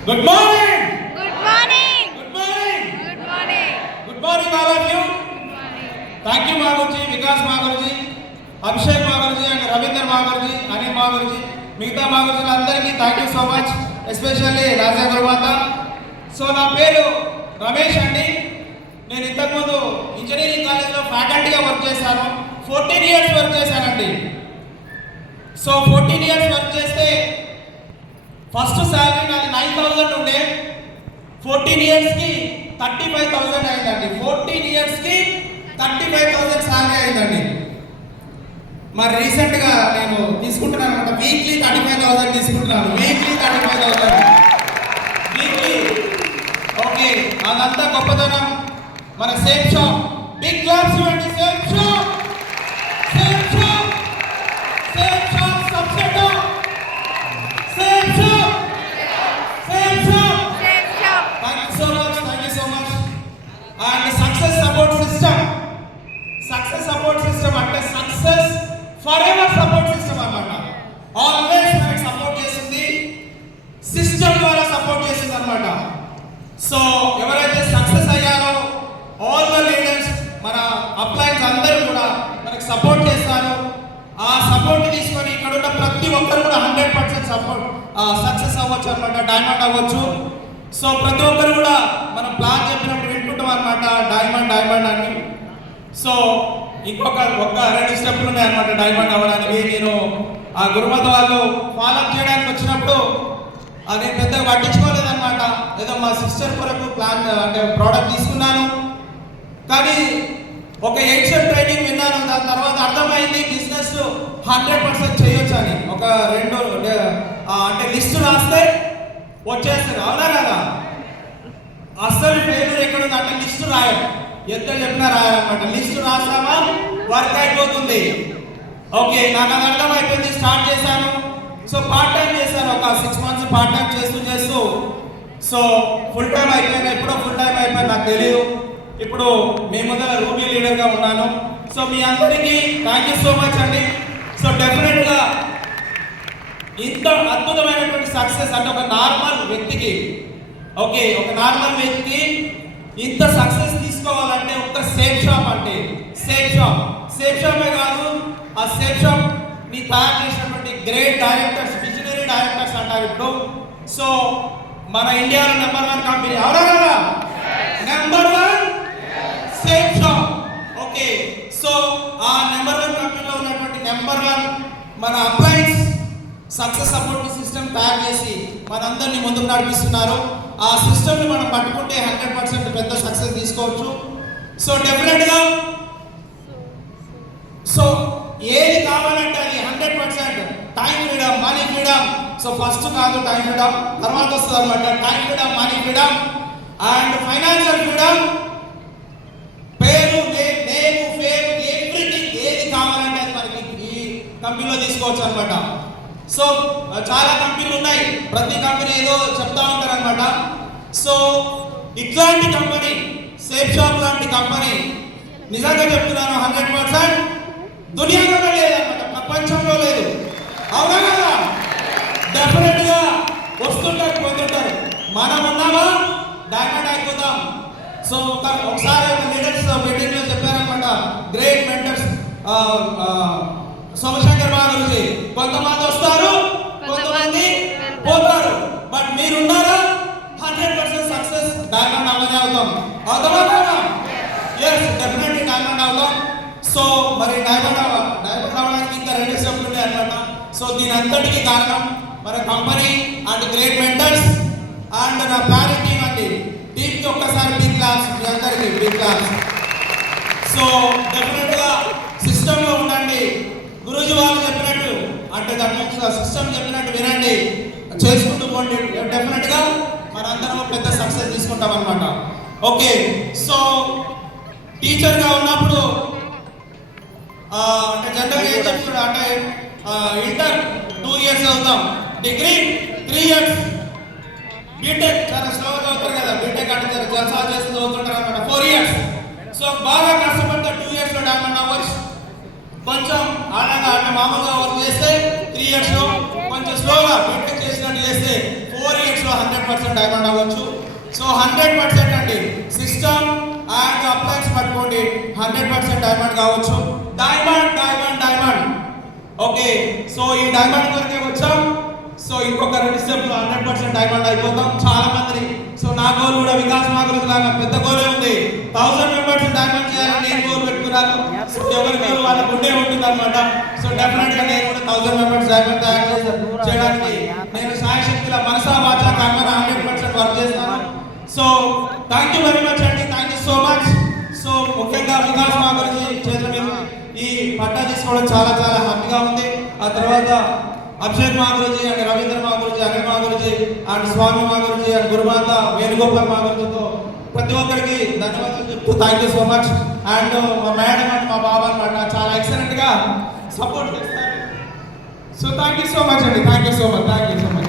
Good morning. Good morning. Good morning. Good morning. Good morning, all of you. Good morning. Thank you, Maguruji, Vikas Maguruji, Abhishek Maguruji, and Ravinder Maguruji, Anil Maguruji. మిగతా మాగురుజులందరికీ thank you so much, especially Raja గురుమాత. So నా పేరు రమేష్ అండి. నేను ఇంతకుముందు engineering కాలేజ్లో ఫ్యాకల్టీగా work చేశాను. 14 years work చేశానండి. So 14 years work చేస్తే ఫస్ట్ శాలరీ నాది 9,000 ఉండే. 14 ఇయర్స్కి 35,000 అయిందండి. 14 ఇయర్స్కి 35,000 శాలరీ అయిందండి. మరి రీసెంట్గా నేను తీసుకుంటున్నాను అనమాట. వీక్లీ 35,000 తీసుకుంటున్నాను. Weekly 35,000 weekly. ఓకే, అదంతా గొప్పతనం. మన సేఫ్ షాప్, బిగ్ క్లాప్స్ ఇవ్వండి. Safe shop, safe shop, safe shop, subset safe shop, safe shop. Safe shop. Thank you so much, thank you so much. And success support system. Success support system అంటే success for ever support system అన్నమాట. Always మనకి support చేస్తుంది, system ద్వారా support చేస్తుంది అన్నమాట. So ఎవరైతే success అయ్యారో all the leaders, మన అప్లైన్స్ అందరూ కూడా మనకి సపోర్ట్ చేస్తారు. ఆ సపోర్ట్ తీసుకొని ఇక్కడ ఉన్న ప్రతి ఒక్కరు కూడా 100% సపోర్ట్ సక్సెస్ అవ్వచ్చు అనమాట, డైమండ్ అవ్వచ్చు. సో ప్రతి ఒక్కరు కూడా మనం ప్లాన్ చెప్పినప్పుడు వింటుంటాం అనమాట, డైమండ్ డైమండ్ అని. సో ఇంకొక 2 స్టెప్లు ఉన్నాయి అనమాట డైమండ్ అవ్వడానికి. నేను ఆ గురుమత వాళ్ళు ఫాలోఅప్ చేయడానికి వచ్చినప్పుడు నేను పెద్దగా పట్టించుకోలేదన్నమాట. ఏదో మా సిస్టర్ కొరకు ప్లాన్ అంటే ప్రోడక్ట్ తీసుకున్నాను, కానీ ఒక 8 స్టెప్ ట్రైనింగ్ విన్నాను. దాని తర్వాత అర్థమైంది బిజినెస్ 100% చేయొచ్చు అని. ఒక 2 అంటే లిస్టు రాస్తే వచ్చేస్తుంది, అవునా కదా? అసలు ఫెయిల్యూర్ ఎక్కడ ఉంది అంటే లిస్టు రాయడం. ఎంత చెప్పినా రాయాలన్నమాట. లిస్ట్ రాసామా వర్క్ అయిపోతుంది. ఓకే, నాకు అది అర్థమైపోయింది. స్టార్ట్ చేశాను. సో పార్ట్ టైం చేశాను, ఒక 6 మంత్స్ పార్ట్ టైం చేస్తూ సో ఫుల్ టైం అయిపోయాను. ఎప్పుడో ఫుల్ టైం అయిపోయింది నాకు తెలియదు. ఇప్పుడు మీ ముందర రూబీ లీడర్గా ఉన్నాను. సో మీ అందరికీ థ్యాంక్ యూ సో మచ్ అండి. సో డెఫినెట్గా ఇంత అద్భుతమైనటువంటి సక్సెస్ అంటే ఒక నార్మల్ వ్యక్తికి, ఓకే, ఒక నార్మల్ వ్యక్తికి ఇంత సక్సెస్ తీసుకోవాలంటే ఒక సేఫ్ షాప్ అంటే సేఫ్ షాపే కాదు, ఆ సేఫ్ షాప్ ని తయారు చేసినటువంటి గ్రేట్ డైరెక్టర్స్, విజనరీ డైరెక్టర్స్ అంటారు ఇప్పుడు. సో మన ఇండియాలో #1 కంపెనీ ఎవరో కదా, #1 సేఫ్ షాప్. ఓకే, సో ఆ #1 కంపెనీలో ఉన్నటువంటి #1 మన అప్లైన్స్ సక్సెస్ సపోర్ట్ సిస్టమ్ తయారు చేసి మనందరినీ ముందుకు నడిపిస్తున్నారు. ఆ సిస్టమ్ని మనం పట్టుకుంటే 100% పెద్ద సక్సెస్ తీసుకోవచ్చు. సో డెఫినెట్గా సో ఏది కావాలంటే అది 100% time freedom, money freedom. So first కాదు టైం ఫ్రీడమ్, తర్వాత వస్తుంది అనమాట. Time freedom, money freedom and financial freedom. పేరు, నేమ్, ఫేమ్, ఎవ్రీథింగ్ ఏది కావాలంటే అది మనకి ఈ కంపెనీలో తీసుకోవచ్చు అనమాట. సో చాలా కంపెనీలు ఉన్నాయి, ప్రతి కంపెనీ ఏదో చెప్తా ఉంటారు అనమాట. సో ఇట్లాంటి కంపెనీ, సేఫ్ షాప్ లాంటి కంపెనీ నిజంగా చెప్తున్నాను 100% దునియాలో లేదన్నమాట, ప్రపంచంలో లేదు, అవునా కదా? డెఫినెట్గా వస్తుంటారు, పొందుంటారు. మనం ఉన్నామా డైమండ్ అయిపోతాం. సో ఒకసారి లీడర్స్ మీటింగ్లో చెప్పారనమాట, గ్రేట్ మెంటర్స్ సోమశేఖర్ మాగురుజీ, కొంతమంది వస్తారు, కొంతమంది పోతారు, బట్ మీరున్నారా 100% సక్సెస్ డైమండ్ అవ్వనే అవుతాం. అవుతామా కదా? ఎస్, డెఫినెట్లీ డైమండ్ అవుతాం. సో మరి డైమండ్ అవ్వడానికి ఇంకా 2 స్టెప్లు ఉన్నాయి అనమాట. సో దీని అంతటికి కారణం మన company and great mentors and నా ప్లానింగ్ టీమ్ అండి. టీమ్కి ఒక్కసారి బిగ్ క్లాప్స్, మీ అందరికీ బిగ్ క్లాప్స్. సో డెఫినెట్గా సిస్టంలో ఉండండి. గురూజీ వాళ్ళు చెప్పినట్టు అంటే దాని సిస్టమ్ చెప్పినట్టు వినండి, చేసుకుంటూ పోండి. డెఫినెట్గా మనందరం పెద్ద సక్సెస్ తీసుకుంటాం అనమాట. ఓకే, సో టీచర్గా ఉన్నప్పుడు అంటే జనరల్గా ఏం చెప్తున్నాడు అంటే ఇంటర్ 2 ఇయర్స్ చదువుతాం, డిగ్రీ 3 ఇయర్స్, బీటెక్ చాలా స్లోగా చదువుతారు కదా, బీటెక్ అంటే జల్సా చేసి చదువుతుంటారు అనమాట 4 ఇయర్స్. సో బాగా కష్టపడితే 2 ఇయర్స్లో డైమండ్ అవ్వచ్చు. కొంచెం ఆనంగా అంటే మామూలుగా వర్క్ చేస్తే 3 ఇయర్స్లో, కొంచెం స్లోగా బీటెక్ చేసినట్టు చేస్తే 4 ఇయర్స్ లో 100% డైమండ్ అవ్వచ్చు. సో 100% అండి సిస్టమ్ అండ్ అప్లయన్స్ పట్టుకోండి 100% డైమండ్ కావచ్చు. Diamond diamond diamond. Okay, so ఈ డైమండ్ వరకే వచ్చాం. సో ఇంకొక 2 స్టెప్లు 100% డైమండ్ అయిపోతాం చాలా మంది. సో నా గోల్ కూడా వికాస్ మాగురుజు లాగా పెద్ద గోలే ఉంది. 1000 మెంబర్స్ డైమండ్ చేయాలని నేను గోల్ పెట్టుకున్నాను. సో ఎవరి గోల్ వాళ్ళ గుండె ఉంటుంది అనమాట. సో డెఫినెట్ గా నేను కూడా 1000 మెంబర్స్ డైమండ్ చేయడానికి నేను సాయశక్తిలా మనసా వాచా కర్మన 100% వర్క్ చేస్తాను. So thank you very much అండి, thank you so much. So ముఖ్యంగా వికాస్ మాగురుజు చేతుల మీద ఈ పట్టా తీసుకోవడం చాలా చాలా హ్యాపీగా ఉంది. ఆ తర్వాత Abhishek మాగురుజీ and Ravindra మాగురుజీ, Anil మాగురుజీ and Swamy మాగురుజీ and గురుమాత Venugopal మాగురుజీతో ప్రతి ఒక్కరికి ధన్యవాదాలు చెప్తూ thank you so much. And మా మేడం అండ్ మా బాబా అనమాట చాలా ఎక్సలెంట్ గా సపోర్ట్ చేస్తారు. So thank you so much అండి, thank you so much, thank you so much.